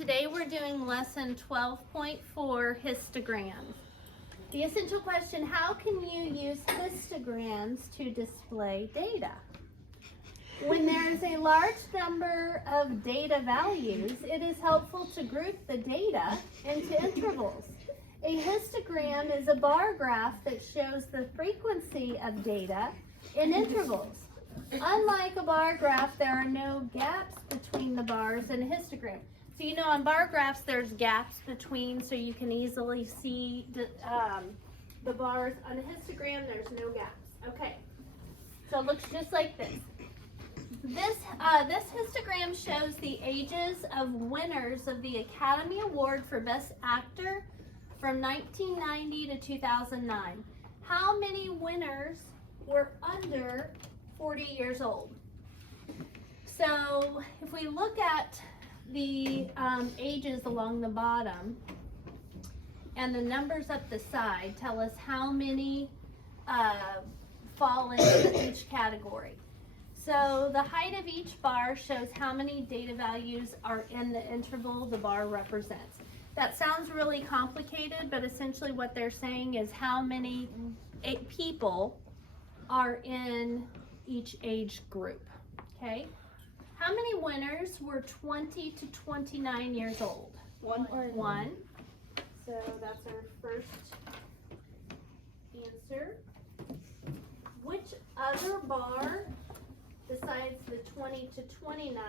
Today we're doing lesson 12.4, histograms. The essential question, how can you use histograms to display data? When there is a large number of data values, it is helpful to group the data into intervals. A histogram is a bar graph that shows the frequency of data in intervals. Unlike a bar graph, there are no gaps between the bars in a histogram. So you know on bar graphs there's gaps between, so you can easily see the bars. On a histogram there's no gaps. Okay, so it looks just like this. This histogram shows the ages of winners of the Academy Award for Best Actor from 1990 to 2009. How many winners were under 40 years old? So if we look at the ages along the bottom and the numbers up the side tell us how many fall into each category. So the height of each bar shows how many data values are in the interval the bar represents. That sounds really complicated, but essentially what they're saying is how many people are in each age group, okay? How many winners were 20 to 29 years old? One. So that's our first answer. Which other bar besides the 20 to 29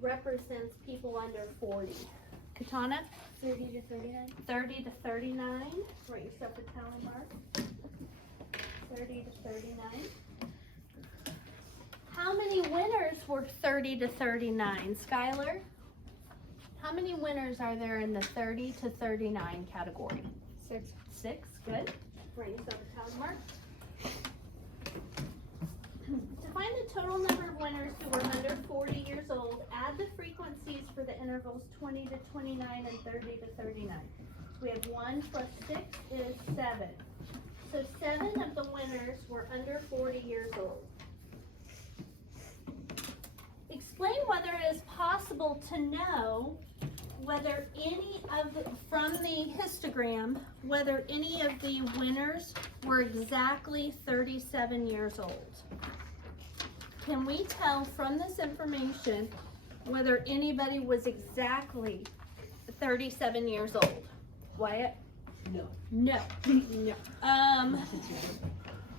represents people under 40? Katana? 30 to 39. 30 to 39. Write yourself a tally mark. 30 to 39. How many winners were 30 to 39? Skylar? How many winners are there in the 30 to 39 category? 6. 6, good. Write yourself a tally mark. To find the total number of winners who were under 40 years old, add the frequencies for the intervals 20 to 29 and 30 to 39. We have 1 plus 6 is 7. So 7 of the winners were under 40 years old. Explain whether it is possible to know whether any of the, from the histogram, whether any of the winners were exactly 37 years old. Can we tell from this information whether anybody was exactly 37 years old? Wyatt? No. No. No.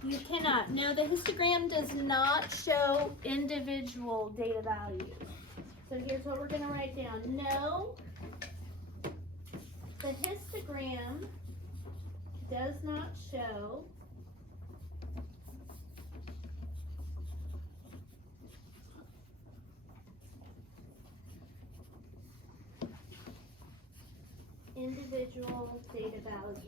You cannot. No, the histogram does not show individual data values. So here's what we're going to write down. No, the histogram does not show individual data values.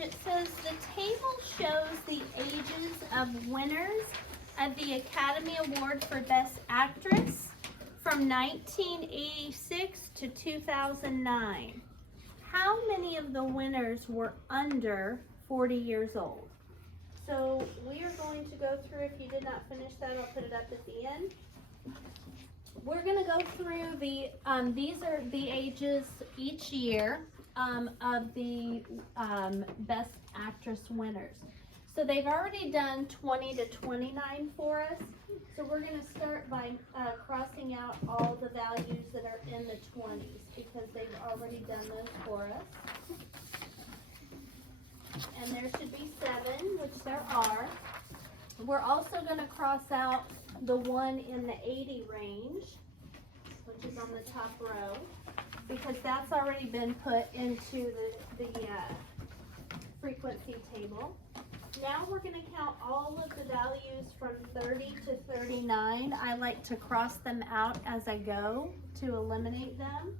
It says the table shows the ages of winners of the Academy Award for Best Actress from 1986 to 2009. How many of the winners were under 40 years old? So we are going to go through, if you did not finish that, I'll put it up at the end. We're going to go through the, these are the ages each year of the Best Actress winners. So they've already done 20 to 29 for us. So we're going to start by crossing out all the values that are in the 20s because they've already done those for us. And there should be 7, which there are. We're also going to cross out the one in the 80 range, which is on the top row, because that's already been put into the frequency table. Now we're going to count all of the values from 30 to 39. I like to cross them out as I go to eliminate them.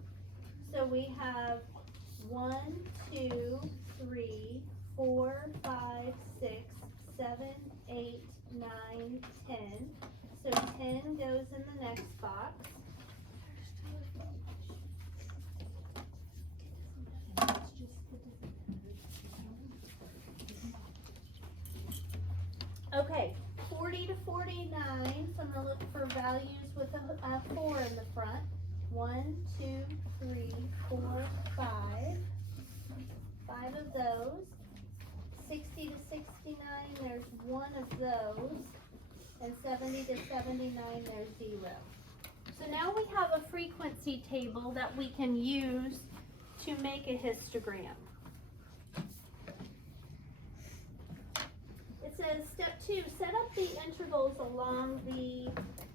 So we have 1, 2, 3, 4, 5, 6, 7, 8, 9, 10. So 10 goes in the next box. Okay, 40 to 49, so I'm going to look for values with a 4 in the front. 1, 2, 3, 4, 5. 5 of those. 60 to 69, there's 1 of those. And 70 to 79, there's 0. So now we have a frequency table that we can use to make a histogram. It says step 2, set up the intervals along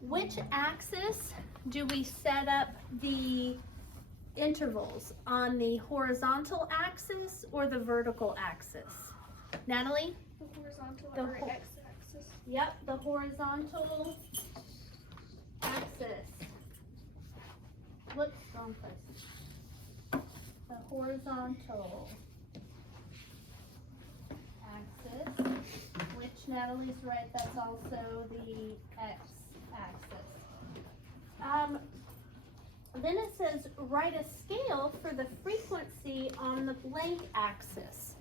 which axis do we set up the intervals? On the horizontal axis or the vertical axis? Natalie? The horizontal The or x-axis. Yep, the horizontal axis. Whoops, wrong place. The horizontal axis, which Natalie's right, that's also the x-axis. Then it says write a scale for the frequency on the blank axis.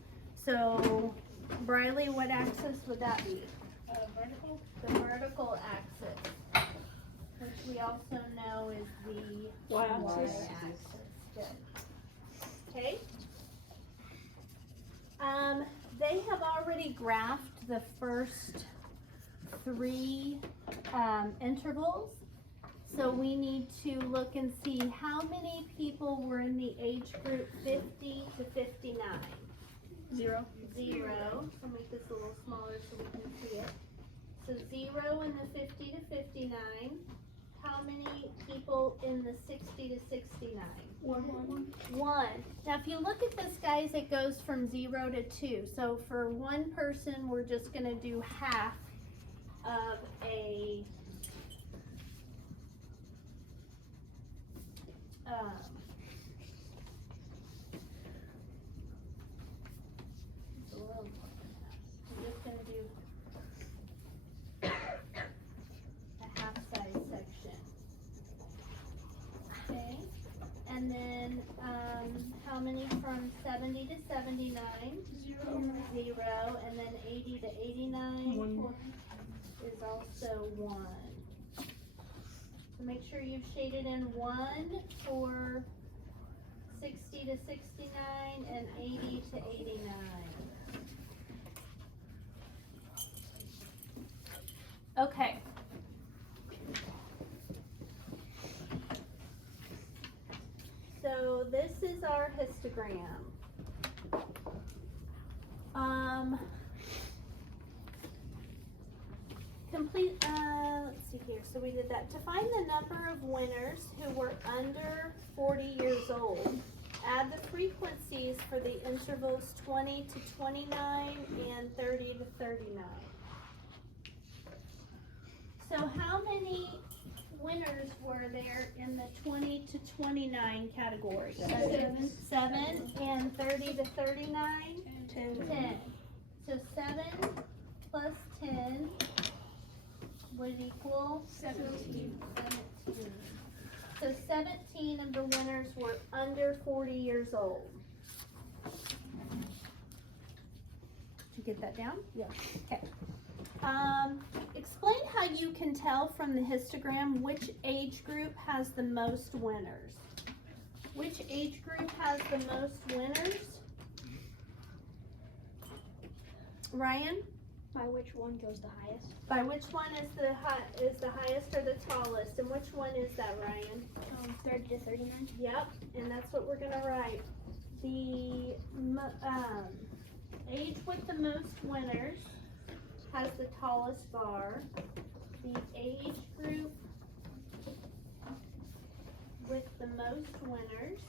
So, Briley, what axis would that be? Vertical. The vertical axis, which we also know is the Y-axis. Good. Okay. They have already graphed the first 3 intervals. So we need to look and see how many people were in the age group 50 to 59. 0. 0. So make this a little smaller so we can see it. So 0 in the 50 to 59. How many people in the 60 to 69? 1. 1. Now if you look at this, guys, it goes from 0 to 2. So for one person, we're just going to do half of a it's a little more than that. I'm just going to do a half size section. Okay. And then how many from 70 to 79? 0. 0. And then 80 to 89? 1. Is also 1. So make sure you've shaded in 1 for 60 to 69 and 80 to 89. Okay. So this is our histogram. Let's see here. So we did that. To find the number of winners who were under 40 years old, add the frequencies for the intervals 20 to 29 and 30 to 39. So how many winners were there in the 20 to 29 category? 7. 7 and 30 to 39? 10. 10. So 7 plus 10 would equal 17. 17. So 17 of the winners were under 40 years old. Did you get that down? Yeah. Okay. Explain how you can tell from the histogram which age group has the most winners. Which age group has the most winners? Ryan? By which one goes the highest? By which one is the highest or the tallest? And which one is that, Ryan? 30 to 39. Yep, and that's what we're gonna write. The age with the most winners has the tallest bar. The age group with the most winners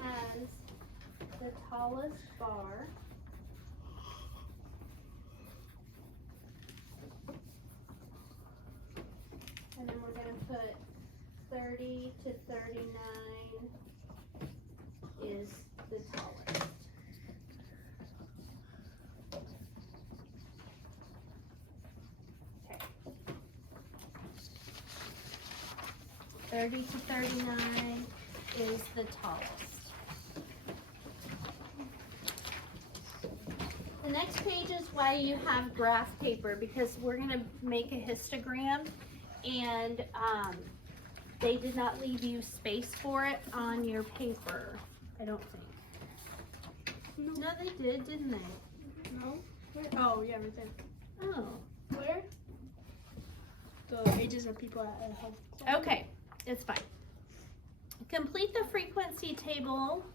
has the tallest bar. And then we're going to put 30 30 to 39 is the tallest. Okay. 30 to 39 is the tallest. The next page is why you have graph paper, because we're going to make a histogram, and they did not leave you space for it on your paper, I don't think. No, they did, didn't they? No. Where? Oh, yeah, right there. Oh, Where? The ages of people at health club. okay, it's fine. Complete the frequency table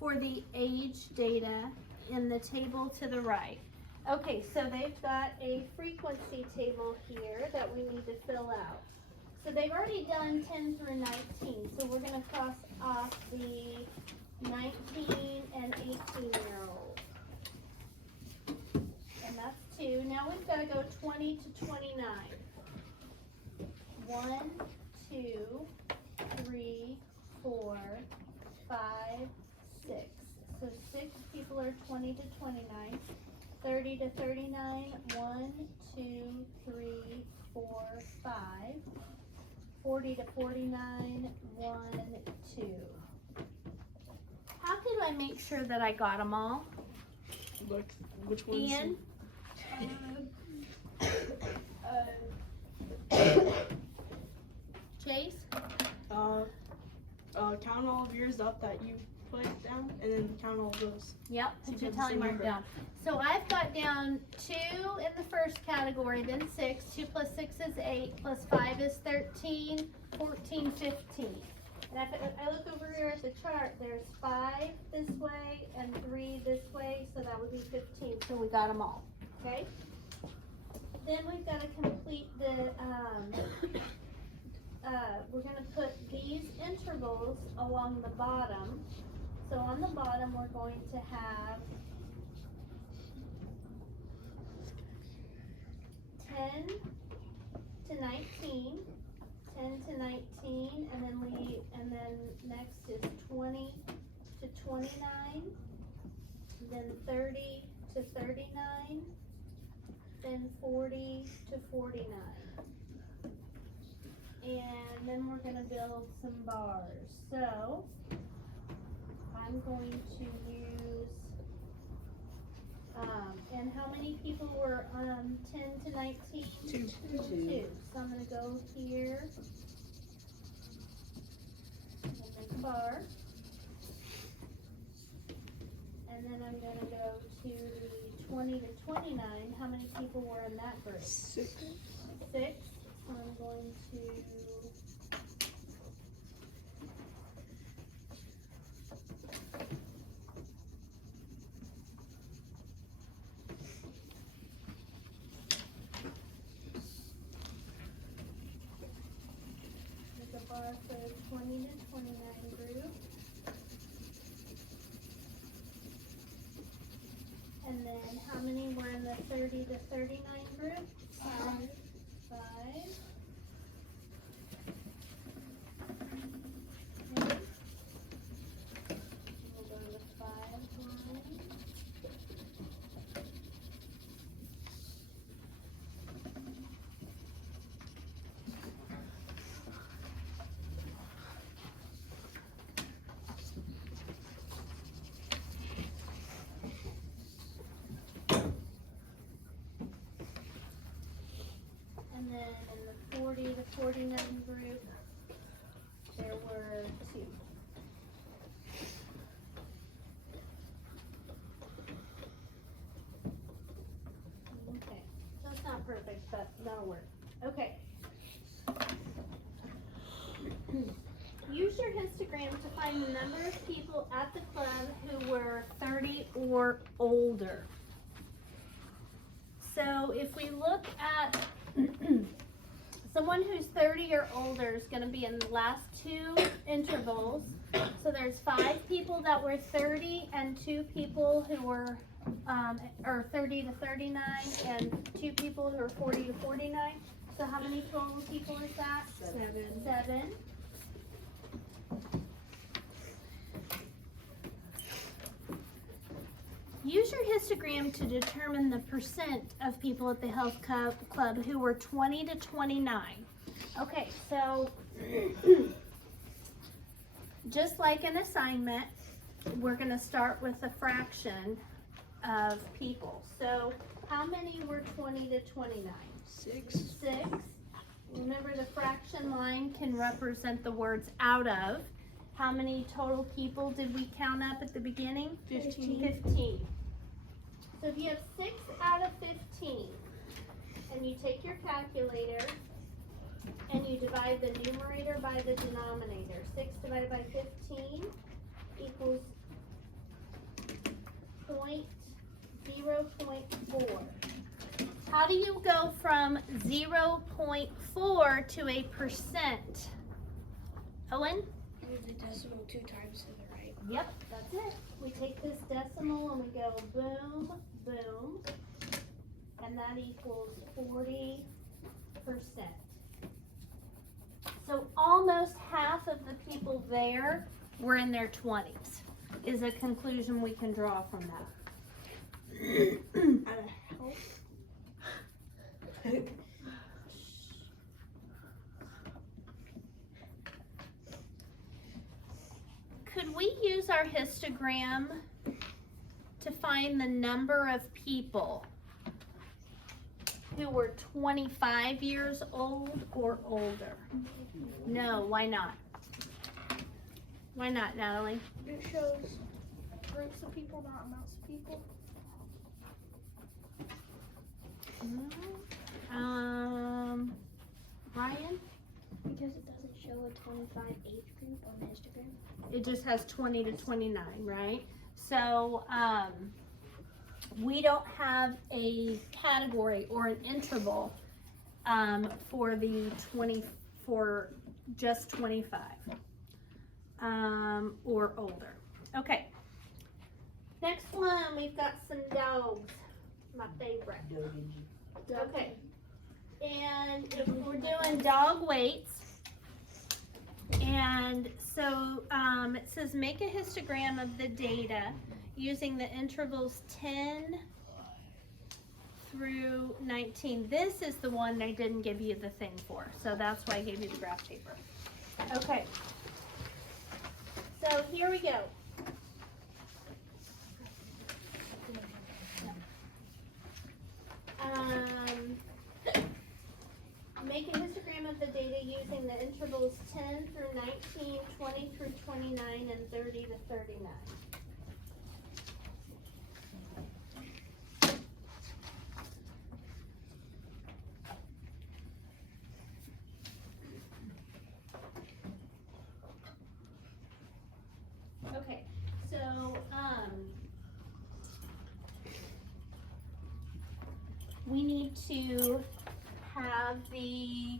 for the age data in the table to the right. Okay, so they've got a frequency table here that we need to fill out. So they've already done 10 through 19, so we're going to cross off the 19 and 18-year-old. And that's 2. Now we've got to go 20 to 29. 1, 2, 3, 4, 5, 6. So 6 people are 20 to 29. 30 to 39, 1, 2, 3, 4, 5. 40 to 49, 1, 2. How could I make sure that I got them all? Look, which ones? Ian? Chase? Count all of yours up that you put down, and then count all those. Yep, So put you your have the tally same mark number. down. So I've got down 2 in the first category, then 6. 2 plus 6 is 8, plus 5 is 13, 14, 15. And if I look over here at the chart, there's 5 this way and 3 this way, so that would be 15. So we got them all, okay? Then we've got to complete the, we're going to put these intervals along the bottom. So on the bottom, we're going to have 10 to 19, 10 to 19, and then next is 20 to 29, then 30 to 39, then 40 to 49. And then we're gonna build some bars. So I'm going to use, and how many people were 10 to 19? 2. 2. So I'm going to go here and make a bar. And then I'm going to go to the 20 to 29. How many people were in that group? 6. 6. So I'm going to bar for the 20 to 29 group. And then how many were in the 30 to 39 group? 5. 5. Okay. We'll go to the 5 line. And then in the 40 to 49 group, there were 2. Okay, so it's not perfect, but that'll work. Okay. Use your histogram to find the number of people at the club who were 30 or older. So if we look at someone who's 30 or older is going to be in the last 2 intervals. So there's 5 people that were 30 and 2 people who were or 30 to 39 and 2 people who are 40 to 49. So how many total people is that? 7. 7. histogram to determine the percent of people at the health club who were 20 to 29. Okay, so just like an assignment, we're going to start with a fraction of people. So how many were 20 to 29? 6. 6. Remember, the fraction line can represent the words out of. How many total people did we count up at the beginning? 15. 15. So if you have 6 out of 15, and you take your calculator and you divide the numerator by the denominator, 6 divided by 15 equals 0.4. How do you go from 0.4 to a percent? Owen? Move the decimal 2 times to the right. Yep, that's it. We take this decimal and we go boom, boom, and that equals 40%. So almost half of the people there were in their 20s, is a conclusion we can draw from that. Out of health. Could we use our histogram to find the number of people who were 25 years old or older? No, why not? Why not, Natalie? It shows groups of people, not amounts of people. Ryan? Because it doesn't show a 25 age group on the Instagram. It just has 20 to 29, right? So we don't have a category or an interval for the 20, for just 25 or older. Okay. Next one, we've got some dogs. My favorite. Okay. And if we're doing dog weights, and so it says make a histogram of the data using the intervals 10 through 19. This is the one I didn't give you the thing for, so that's why I gave you the graph paper. Okay. So here we go. Make a histogram of the data using the intervals 10 through 19, 20 through 29, and 30 to 39. Okay, so we need to have the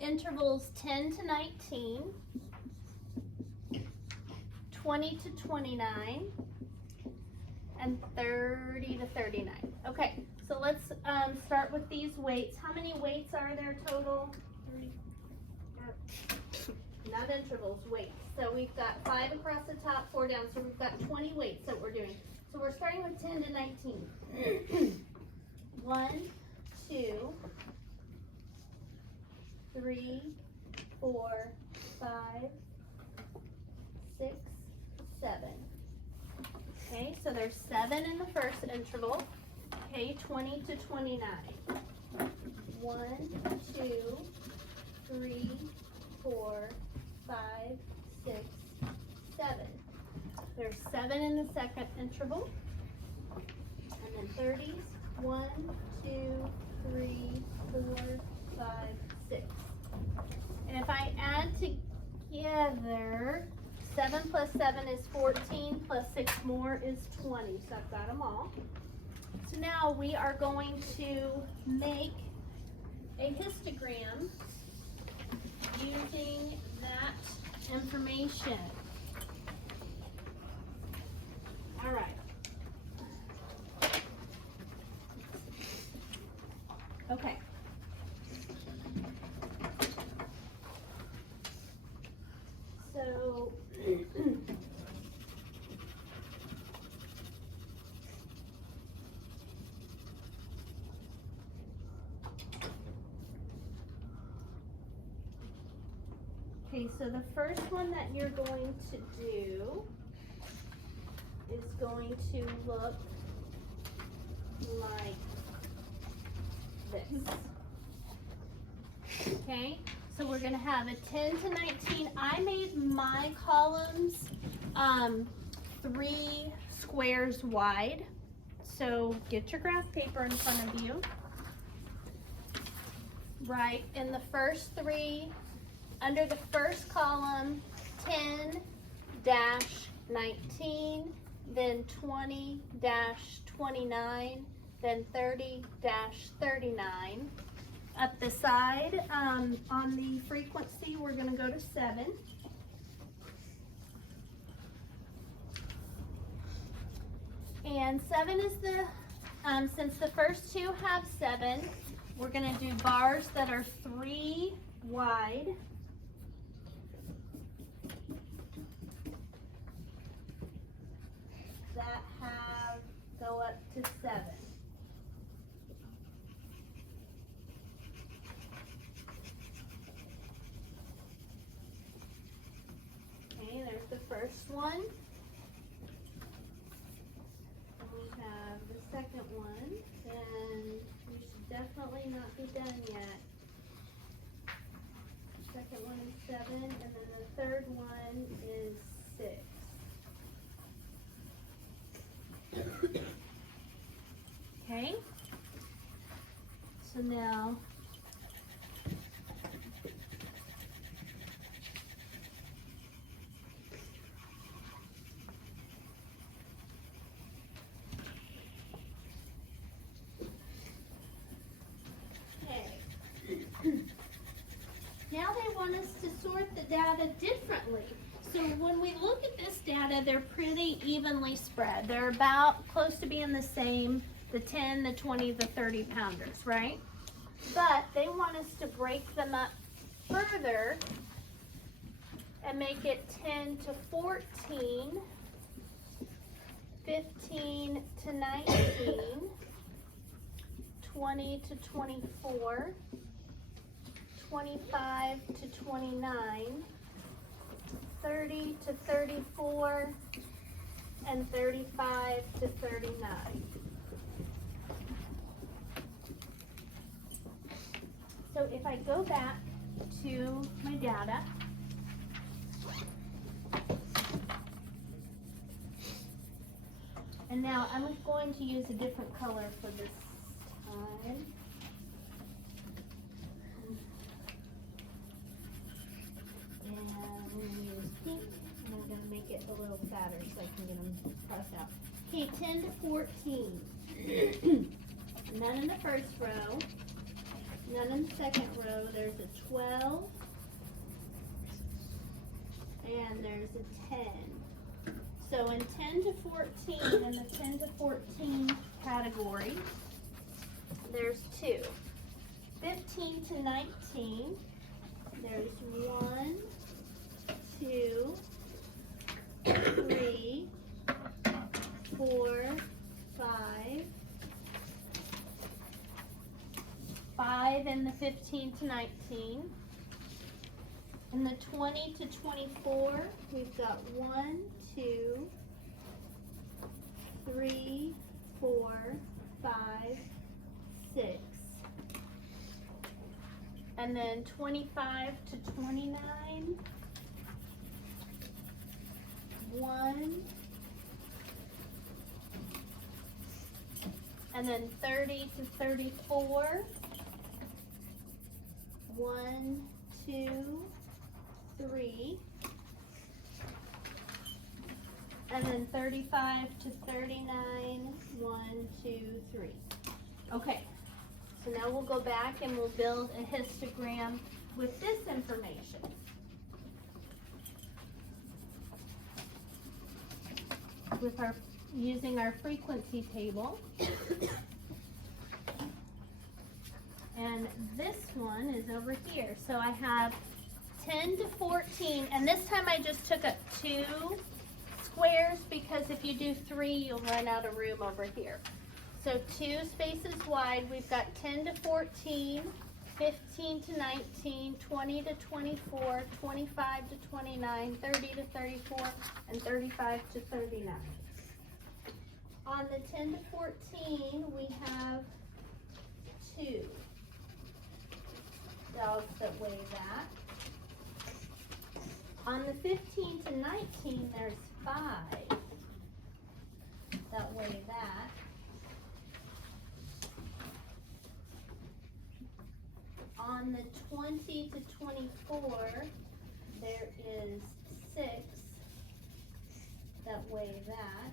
intervals 10 to 19, 20 to 29, and 30 to 39. Okay, so let's start with these weights. How many weights are there total? 30. Not intervals, weights. So we've got 5 across the top, 4 down. So we've got 20 weights that we're doing. So we're starting with 10 to 19. 1, 2, 3, 4, 5, 6, 7. Okay, so there's 7 in the first interval. Okay, 20 to 29. 1, 2, 3, 4, 5, 6, 7. There's 7 in the second interval. And then 30s. 1, 2, 3, 4, 5, 6. And if I add together, 7 plus 7 is 14, plus 6 more is 20. So I've got them all. So now we are going to make a histogram using that information. All right. Okay. So Okay, so the first one that you're going to do is going to look like this. Okay, so we're gonna have a 10 to 19. I made my columns 3 squares wide. So get your graph paper in front of you. Right in the first 3, under the first column, 10-19, then 20-29, then 30-39. Up the side, on the frequency, we're going to go to 7. And 7 is the, since the first 2 have 7, we're going to do bars that are 3 wide. That have, go up to 7. Okay, there's the first one. And we have the second one, and we should definitely not be done yet. Second one is 7, and then the third one is 6. Okay, so now now they want us to sort the data differently. So when we look at this data, they're pretty evenly spread. They're about close to being the same, the 10, the 20, the 30 pounders, right? But they want us to break them up further and make it 10 to 14, 15 to 19, 20 to 24, 25 to 29, 30 to 34, and 35 to 39. So if I go back to my data, and now I'm going to use a different color for this time. And I'm going to use pink, and I'm going to make it a little fatter so I can get them crossed out. Okay, 10 to 14. None in the first row. None in the second row. There's a 12. And there's a 10. So in 10 to 14, in the 10 to 14 category, there's 2. 15 to 19, there's 1, 2, 3, 4, 5. 5 in the 15 to 19. In the 20 to 24, we've got 1, 2, 3, 4, 5, 6. And then 25 to 29, 1. And then 30 to 34, 1, 2, 3. And then 35 to 39, 1, 2, 3. Okay, so now we'll go back and we'll build a histogram with this information. With our, using our frequency table. And this one is over here. So I have 10 to 14, and this time I just took up 2 squares because if you do 3, you'll run out of room over here. So 2 spaces wide, we've got 10 to 14, 15 to 19, 20 to 24, 25 to 29, 30 to 34, and 35 to 39. On the 10 to 14, we have 2 dogs that weigh that. On the 15 to 19, there's 5 that weigh that. On the 20 to 24, there is 6 that weigh that.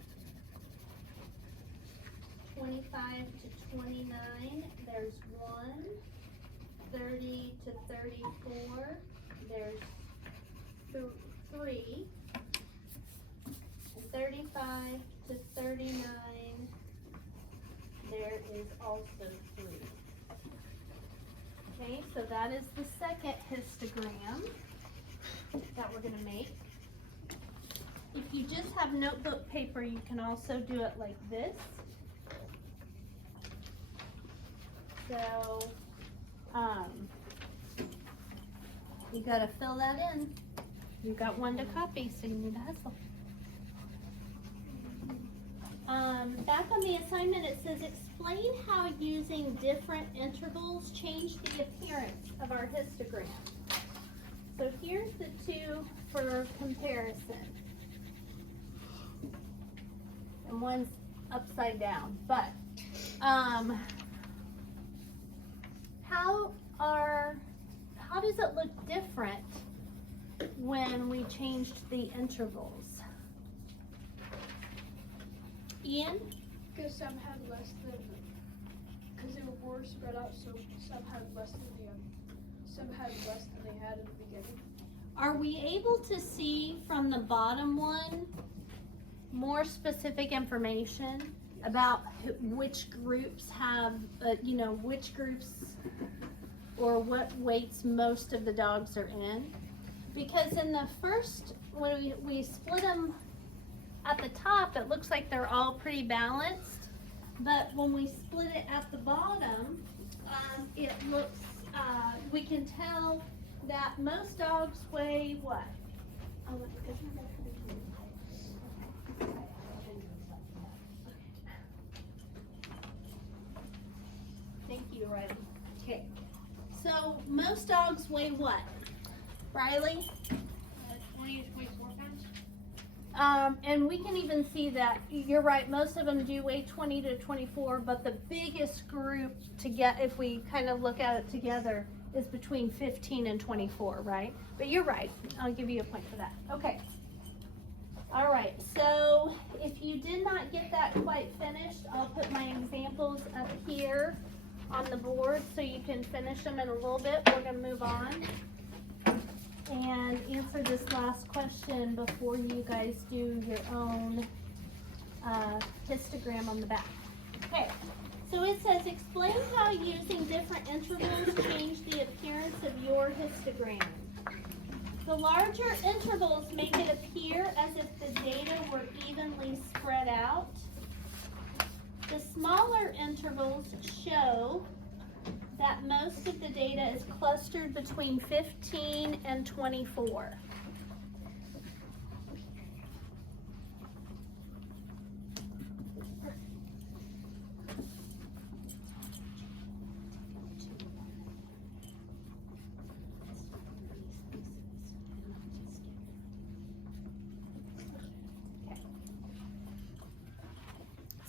25 to 29, there's 1. 30 to 34, there's 3. And 35 to 39, there is also 3. Okay, so that is the second histogram that we're going to make. If you just have notebook paper, you can also do it like this. So, you got to fill that in. You got one to copy, so you need to hustle. Back on the assignment, it says explain how using different intervals change the appearance of our histogram. So here's the 2 for comparison. And one's upside down, but how does it look different when we changed the intervals? Ian? Because some had less than, because they were more spread out, so some had less than they had in the beginning. Are we able to see from the bottom one more specific information about which groups have, which groups or what weights most of the dogs are in? Because in the first, when we split them at the top, it looks like they're all pretty balanced. But when we split it at the bottom, it looks, we can tell that most dogs weigh what? Thank you, Riley. Okay. So most dogs weigh what? Riley? 20 to 24 pounds. And we can even see that, you're right, most of them do weigh 20 to 24, but the biggest group to get, if we kind of look at it together, is between 15 and 24, right? But you're right, I'll give you a point for that. Okay. All right, so if you did not get that quite finished, I'll put my examples up here on the board so you can finish them in a little bit. We're gonna move on and answer this last question before you guys do your own histogram on the back. Okay, so it says, explain how using different intervals change the appearance of your histogram. The larger intervals make it appear as if the data were evenly spread out. The smaller intervals show that most of the data is clustered between 15 and 24.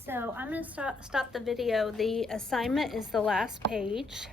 So I'm going to stop the video. The assignment is the last page.